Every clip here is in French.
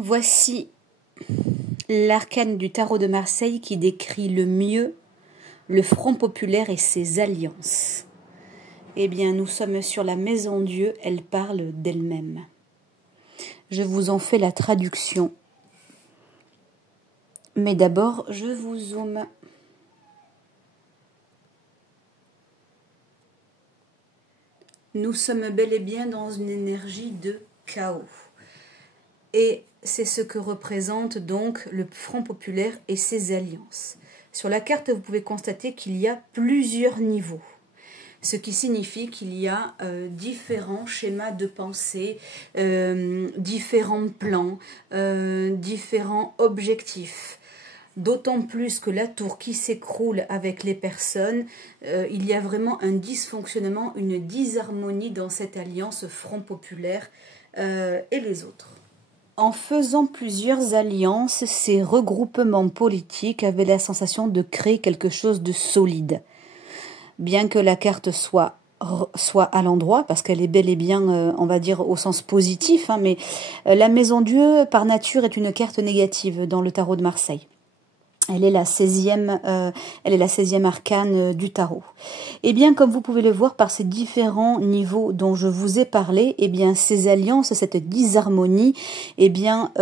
Voici l'arcane du tarot de Marseille qui décrit le mieux le Front populaire et ses alliances. Eh bien, nous sommes sur la Maison Dieu, elle parle d'elle-même. Je vous en fais la traduction. Mais d'abord, je vous zoome. Nous sommes bel et bien dans une énergie de chaos. Et c'est ce que représente donc le Front populaire et ses alliances. Sur la carte, vous pouvez constater qu'il y a plusieurs niveaux. Ce qui signifie qu'il y a différents schémas de pensée, différents plans, différents objectifs. D'autant plus que la tour qui s'écroule avec les personnes, il y a vraiment un dysfonctionnement, une disharmonie dans cette alliance Front populaire et les autres. En faisant plusieurs alliances, ces regroupements politiques avaient la sensation de créer quelque chose de solide. Bien que la carte soit à l'endroit, parce qu'elle est bel et bien, on va dire, au sens positif, mais la Maison Dieu, par nature, est une carte négative dans le tarot de Marseille. Elle est la 16e arcane du tarot. Et bien, comme vous pouvez le voir par ces différents niveaux dont je vous ai parlé, et bien, ces alliances, cette disharmonie, et bien,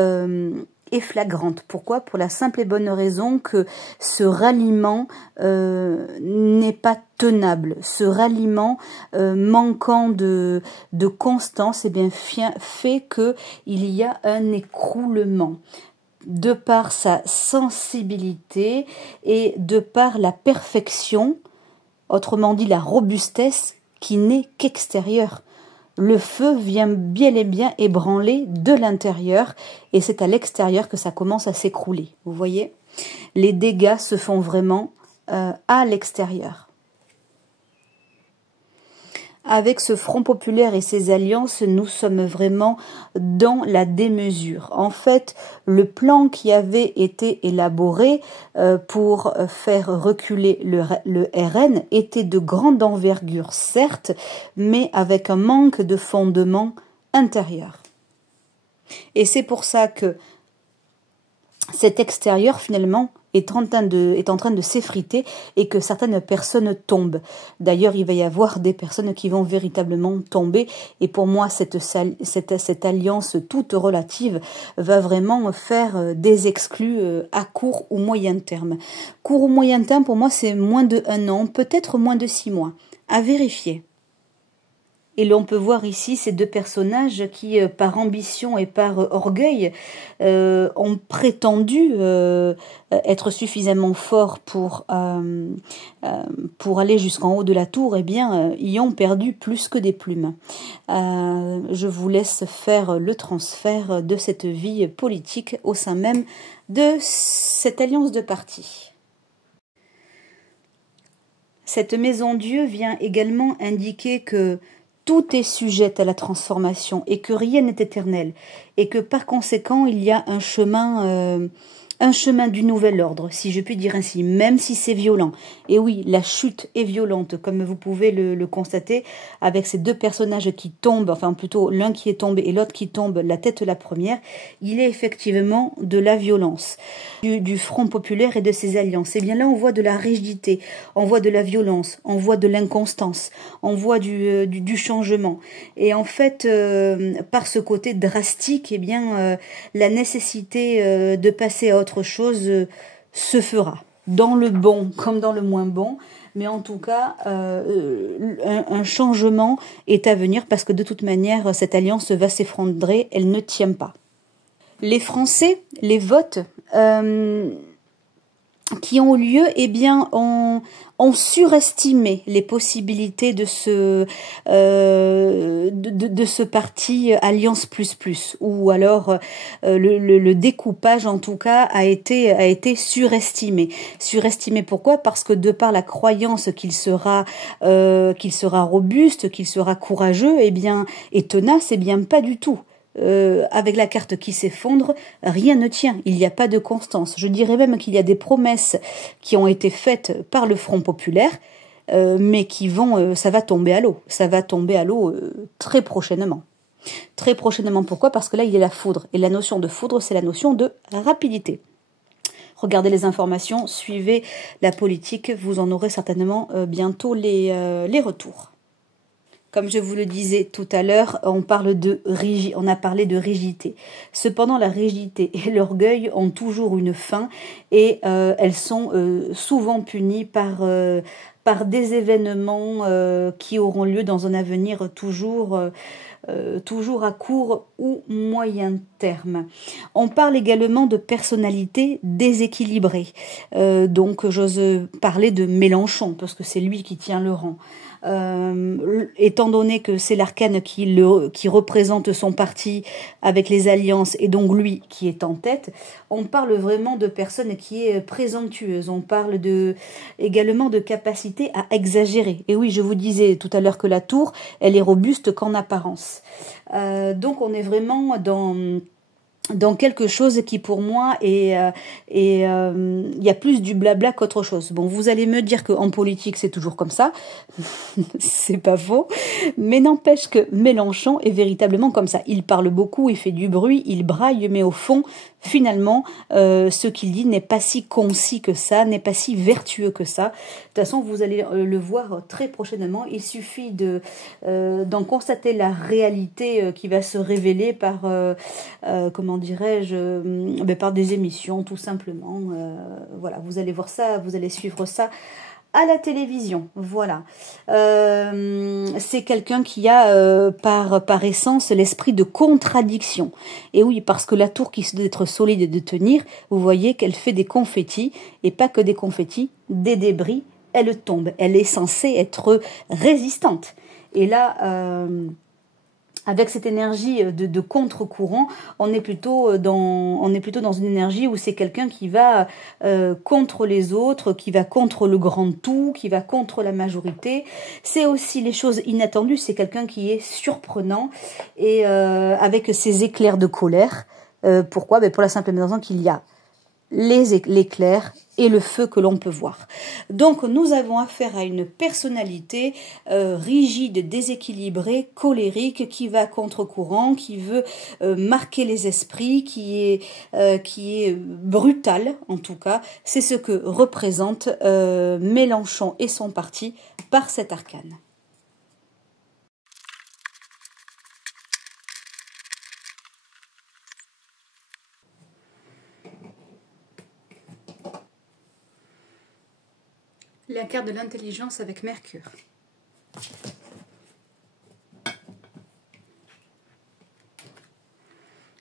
est flagrante. Pourquoi? Pour la simple et bonne raison que ce ralliement n'est pas tenable. Ce ralliement manquant de constance, et bien, fait qu'il y a un écroulement. De par sa sensibilité et de par la perfection, autrement dit la robustesse, qui n'est qu'extérieure. Le feu vient bien et bien ébranler de l'intérieur et c'est à l'extérieur que ça commence à s'écrouler. Vous voyez, les dégâts se font vraiment à l'extérieur. Avec ce Front populaire et ses alliances, nous sommes vraiment dans la démesure. En fait, le plan qui avait été élaboré pour faire reculer le RN était de grande envergure, certes, mais avec un manque de fondement intérieur. Et c'est pour ça que cet extérieur, finalement, est en train de s'effriter et que certaines personnes tombent. D'ailleurs, il va y avoir des personnes qui vont véritablement tomber et pour moi, cette alliance toute relative va vraiment faire des exclus à court ou moyen terme. Court ou moyen terme, pour moi, c'est moins de 1 an, peut-être moins de 6 mois. À vérifier. Et l'on peut voir ici ces deux personnages qui, par ambition et par orgueil, ont prétendu être suffisamment forts pour aller jusqu'en haut de la tour, et bien, y ont perdu plus que des plumes. Je vous laisse faire le transfert de cette vie politique au sein même de cette alliance de partis. Cette Maison Dieu vient également indiquer que tout est sujet à la transformation et que rien n'est éternel et que par conséquent il y a un chemin du nouvel ordre, si je puis dire ainsi, même si c'est violent. Et oui, la chute est violente, comme vous pouvez le constater, avec ces deux personnages qui tombent, enfin plutôt l'un qui est tombé et l'autre qui tombe, la tête la première. Il est effectivement de la violence du Front populaire et de ses alliances. Et bien là, on voit de la rigidité, on voit de la violence, on voit de l'inconstance, on voit du changement. Et en fait, par ce côté drastique, eh bien, la nécessité de passer à autre chose se fera, dans le bon comme dans le moins bon, mais en tout cas un changement est à venir parce que de toute manière cette alliance va s'effondrer, elle ne tient pas. Les Français, les votes qui ont lieu, eh bien, ont surestimé les possibilités de ce parti Alliance plus, ou alors le découpage en tout cas a été surestimé. Surestimé pourquoi? Parce que de par la croyance qu'il sera robuste, qu'il sera courageux, eh bien, et tenace, eh bien pas du tout. Avec la carte qui s'effondre, rien ne tient, il n'y a pas de constance. Je dirais même qu'il y a des promesses qui ont été faites par le Front populaire, mais ça va tomber à l'eau. Ça va tomber à l'eau très prochainement. Très prochainement, pourquoi? Parce que là, il y a la foudre. Et la notion de foudre, c'est la notion de rapidité. Regardez les informations, suivez la politique, vous en aurez certainement bientôt les retours. Comme je vous le disais tout à l'heure, on a parlé de rigidité. Cependant, la rigidité et l'orgueil ont toujours une fin et elles sont souvent punies par des événements qui auront lieu dans un avenir toujours à court ou moyen terme. On parle également de personnalité déséquilibrée. Donc j'ose parler de Mélenchon, parce que c'est lui qui tient le rang. Étant donné que c'est l'arcane qui représente son parti avec les alliances et donc lui qui est en tête, on parle vraiment de personne qui est présomptueuse, on parle également de capacité à exagérer. Et oui, je vous disais tout à l'heure que la tour, elle est robuste qu'en apparence. Donc on est vraiment dans quelque chose qui pour moi il y a plus du blabla qu'autre chose. Bon, vous allez me dire qu'en politique c'est toujours comme ça, c'est pas faux, mais n'empêche que Mélenchon est véritablement comme ça. Il parle beaucoup, il fait du bruit, il braille, mais au fond, finalement, ce qu'il dit n'est pas si concis que ça, n'est pas si vertueux que ça. De toute façon, vous allez le voir très prochainement. Il suffit d'en constater la réalité qui va se révéler par comment dirais-je, par des émissions tout simplement. Voilà, vous allez voir ça, vous allez suivre ça à la télévision. Voilà, c'est quelqu'un qui a par essence l'esprit de contradiction. Et oui, parce que la tour qui se doit d'être solide et de tenir, vous voyez qu'elle fait des confettis, et pas que des confettis, des débris, elle tombe. Elle est censée être résistante. Et là, avec cette énergie de contre-courant, on est plutôt dans une énergie où c'est quelqu'un qui va contre les autres, qui va contre le grand tout, qui va contre la majorité. C'est aussi les choses inattendues, c'est quelqu'un qui est surprenant et avec ses éclairs de colère. Pourquoi? Pour la simple raison qu'il y a l'éclair et le feu que l'on peut voir. Donc nous avons affaire à une personnalité rigide, déséquilibrée, colérique, qui va contre-courant, qui veut marquer les esprits, qui est brutal en tout cas. C'est ce que représente Mélenchon et son parti par cet arcane. La carte de l'intelligence avec Mercure.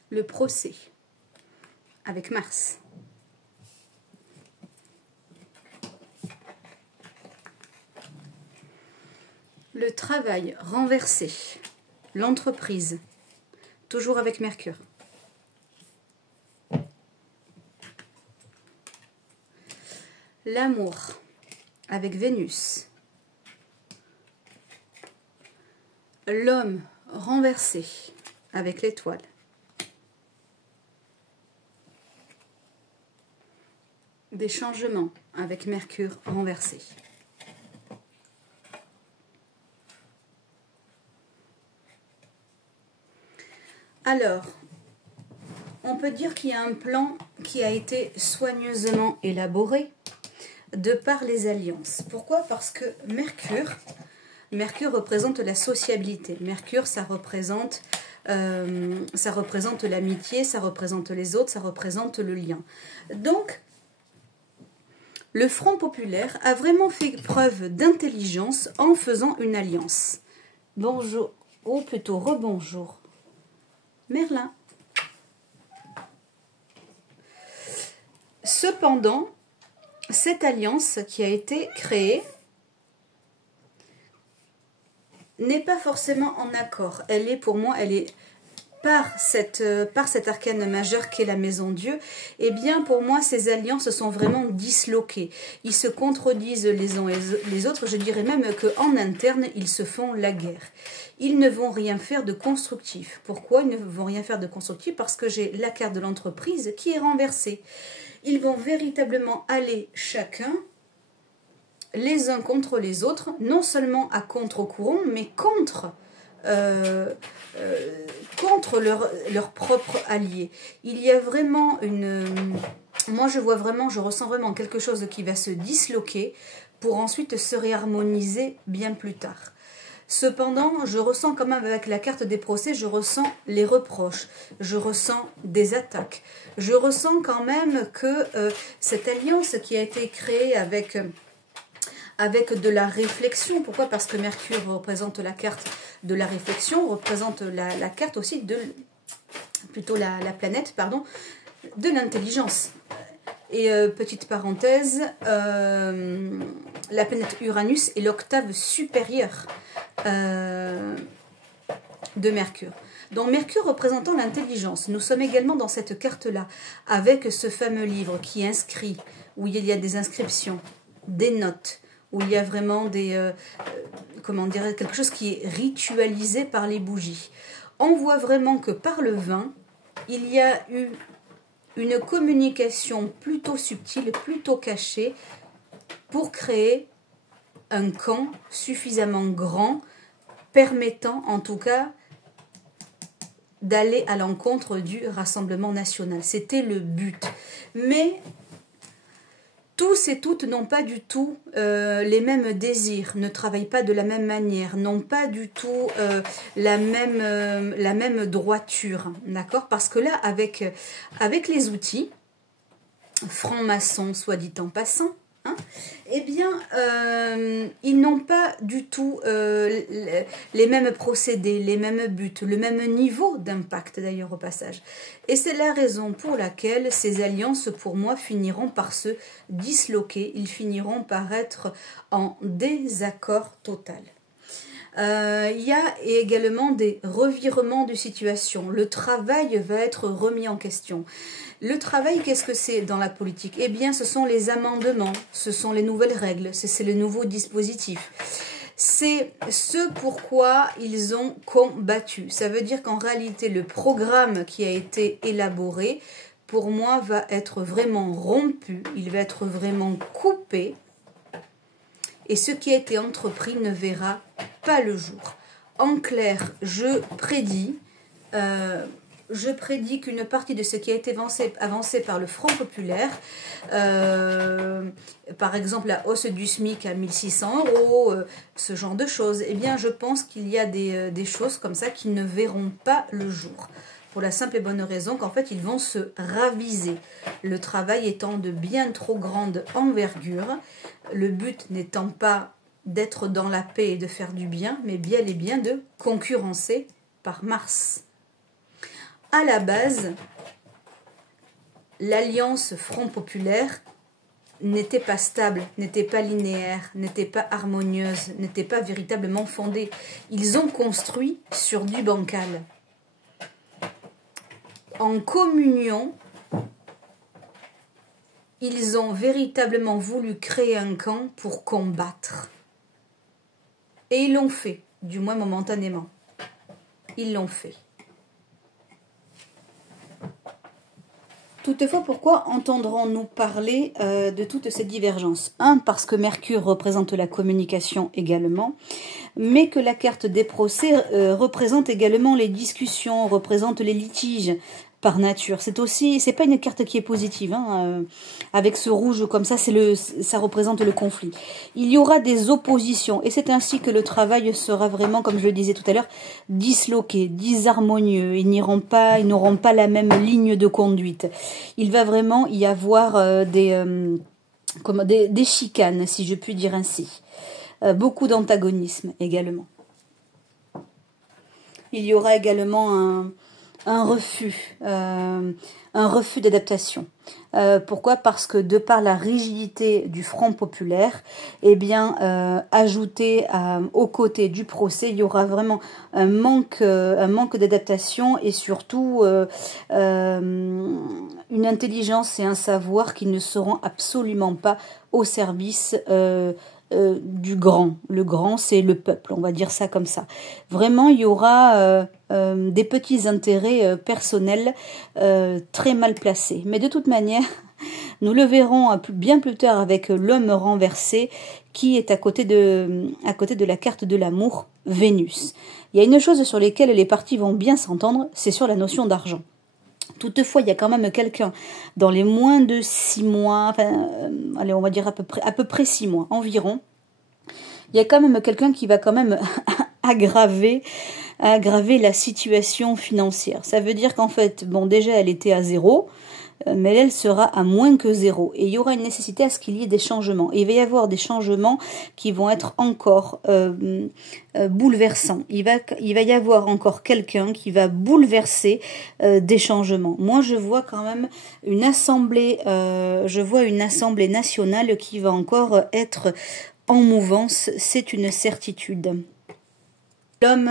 Le procès avec Mars. Le travail renversé. L'entreprise. Toujours avec Mercure. L'amour. Avec Vénus. L'homme renversé avec l'étoile. Des changements avec Mercure renversé. Alors, on peut dire qu'il y a un plan qui a été soigneusement élaboré de par les alliances. Pourquoi? Parce que Mercure représente la sociabilité. Mercure, ça représente l'amitié, ça représente les autres, ça représente le lien. Donc, le Front populaire a vraiment fait preuve d'intelligence en faisant une alliance. Bonjour, ou plutôt rebonjour, Merlin. Cependant, cette alliance qui a été créée n'est pas forcément en accord. Elle est, pour moi, elle est par cet arcane majeur qu'est la Maison Dieu. Eh bien, pour moi, ces alliances sont vraiment disloquées. Ils se contredisent les uns et les autres. Je dirais même qu'en interne, ils se font la guerre. Ils ne vont rien faire de constructif. Pourquoi ils ne vont rien faire de constructif? Parce que j'ai la carte de l'entreprise qui est renversée. Ils vont véritablement aller chacun, les uns contre les autres, non seulement à contre-courant, mais contre contre leur propre allié. Il y a vraiment moi je ressens vraiment quelque chose qui va se disloquer pour ensuite se réharmoniser bien plus tard. Cependant, je ressens quand même avec la carte des procès, je ressens les reproches, je ressens des attaques. Je ressens quand même que cette alliance qui a été créée avec de la réflexion. Pourquoi? Parce que Mercure représente la carte de la réflexion, représente la carte aussi plutôt la planète, pardon, de l'intelligence. Et petite parenthèse, la planète Uranus est l'octave supérieure de Mercure. Donc Mercure représentant l'intelligence. Nous sommes également dans cette carte-là, avec ce fameux livre qui inscrit, où il y a des inscriptions, des notes, où il y a vraiment comment dire, quelque chose qui est ritualisé par les bougies. On voit vraiment que par le vin, il y a eu une communication plutôt subtile, plutôt cachée, pour créer un camp suffisamment grand, permettant en tout cas d'aller à l'encontre du Rassemblement national. C'était le but. Mais tous et toutes n'ont pas du tout les mêmes désirs, ne travaillent pas de la même manière, n'ont pas du tout la même droiture, d'accord? Parce que là, avec les outils, francs-maçons, soit dit en passant, hein, eh bien, ils n'ont pas du tout les mêmes procédés, les mêmes buts, le même niveau d'impact d'ailleurs au passage. Et c'est la raison pour laquelle ces alliances, pour moi, finiront par se disloquer, ils finiront par être en désaccord total. Il y a également des revirements de situation. Le travail va être remis en question. Le travail, qu'est-ce que c'est dans la politique? Eh bien, ce sont les amendements, ce sont les nouvelles règles, c'est le nouveau dispositif. C'est ce pourquoi ils ont combattu. Ça veut dire qu'en réalité, le programme qui a été élaboré, pour moi, va être vraiment rompu, il va être vraiment coupé. Et ce qui a été entrepris ne verra pas le jour. En clair, je prédis qu'une partie de ce qui a été avancé par le Front populaire, par exemple la hausse du SMIC à 1 600 €, ce genre de choses, eh bien je pense qu'il y a des choses comme ça qui ne verront pas le jour. Pour la simple et bonne raison qu'en fait, ils vont se raviser. Le travail étant de bien trop grande envergure, le but n'étant pas d'être dans la paix et de faire du bien, mais bel et bien de concurrencer par Mars. À la base, l'alliance Front populaire n'était pas stable, n'était pas linéaire, n'était pas harmonieuse, n'était pas véritablement fondée. Ils ont construit sur du bancal. En communion, ils ont véritablement voulu créer un camp pour combattre. Et ils l'ont fait, du moins momentanément. Ils l'ont fait. Toutefois, pourquoi entendrons-nous parler de toutes ces divergences? Un, parce que Mercure représente la communication également, mais que la carte des procès représente également les discussions, représente les litiges par nature. C'est pas une carte qui est positive, hein, avec ce rouge comme ça, ça représente le conflit. Il y aura des oppositions, et c'est ainsi que le travail sera vraiment, comme je le disais tout à l'heure, disloqué, disharmonieux. Ils n'auront pas la même ligne de conduite. Il va vraiment y avoir des chicanes, si je puis dire ainsi. Beaucoup d'antagonisme également. Il y aura également un refus d'adaptation. Pourquoi? Parce que de par la rigidité du Front populaire, eh bien, ajouté aux côtés du procès, il y aura vraiment un manque d'adaptation et surtout une intelligence et un savoir qui ne seront absolument pas au service du grand. Le grand, c'est le peuple, on va dire ça comme ça. Vraiment, il y aura des petits intérêts personnels très mal placés. Mais de toute manière, Nous le verrons bien plus tard avec l'homme renversé qui est à côté de la carte de l'amour, Vénus. Il y a une chose sur laquelle les parties vont bien s'entendre, c'est sur la notion d'argent. Toutefois, il y a quand même quelqu'un dans les moins de 6 mois, allez, on va dire à peu près 6 mois environ, il y a quand même quelqu'un qui va quand même aggraver la situation financière. Ça veut dire qu'en fait, bon, déjà, elle était à 0, mais elle sera à moins que 0. Et il y aura une nécessité à ce qu'il y ait des changements. Et il va y avoir des changements qui vont être encore bouleversants. Il va y avoir encore quelqu'un qui va bouleverser des changements. Moi, je vois quand même une assemblée nationale qui va encore être en mouvance. C'est une certitude. L'homme,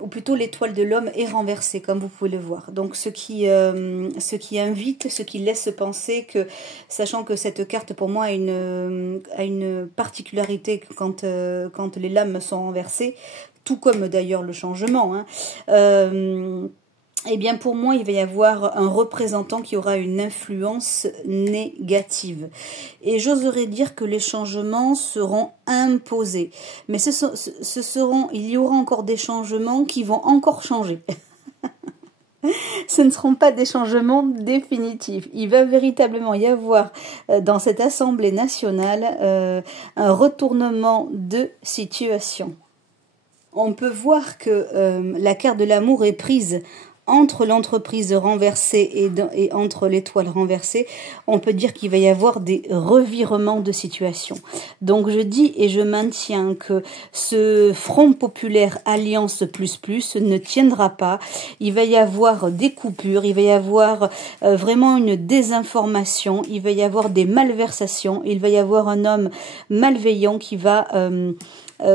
ou plutôt l'étoile de l'homme, est renversée, comme vous pouvez le voir. Donc, ce qui invite, ce qui laisse penser que, sachant que cette carte, pour moi, a une particularité quand les lames sont renversées, tout comme d'ailleurs le changement, hein, eh bien, pour moi, il va y avoir un représentant qui aura une influence négative. Et j'oserais dire que les changements seront imposés. Mais il y aura encore des changements qui vont encore changer. Ce ne seront pas des changements définitifs. Il va véritablement y avoir dans cette Assemblée nationale un retournement de situation. On peut voir que la carte de l'amour est prise entre l'entreprise renversée et entre l'étoile renversée. On peut dire qu'il va y avoir des revirements de situation. Donc je dis et je maintiens que ce Front populaire Alliance plus ne tiendra pas. Il va y avoir des coupures, il va y avoir vraiment une désinformation, il va y avoir des malversations, il va y avoir un homme malveillant qui va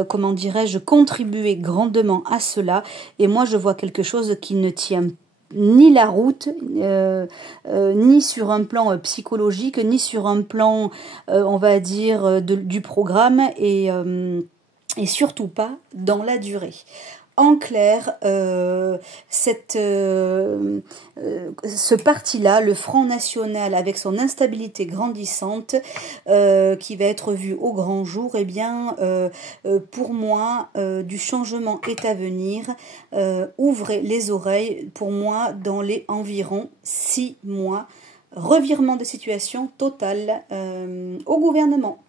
comment dirais-je, contribuer grandement à cela. Et moi, je vois quelque chose qui ne tient ni la route, ni sur un plan psychologique, ni sur un plan, on va dire, du programme, et surtout pas dans la durée. En clair, ce parti-là, le Front National, avec son instabilité grandissante, qui va être vue au grand jour, eh bien, pour moi, du changement est à venir. Ouvrez les oreilles, pour moi, dans les environ 6 mois. Revirement de situation total au gouvernement.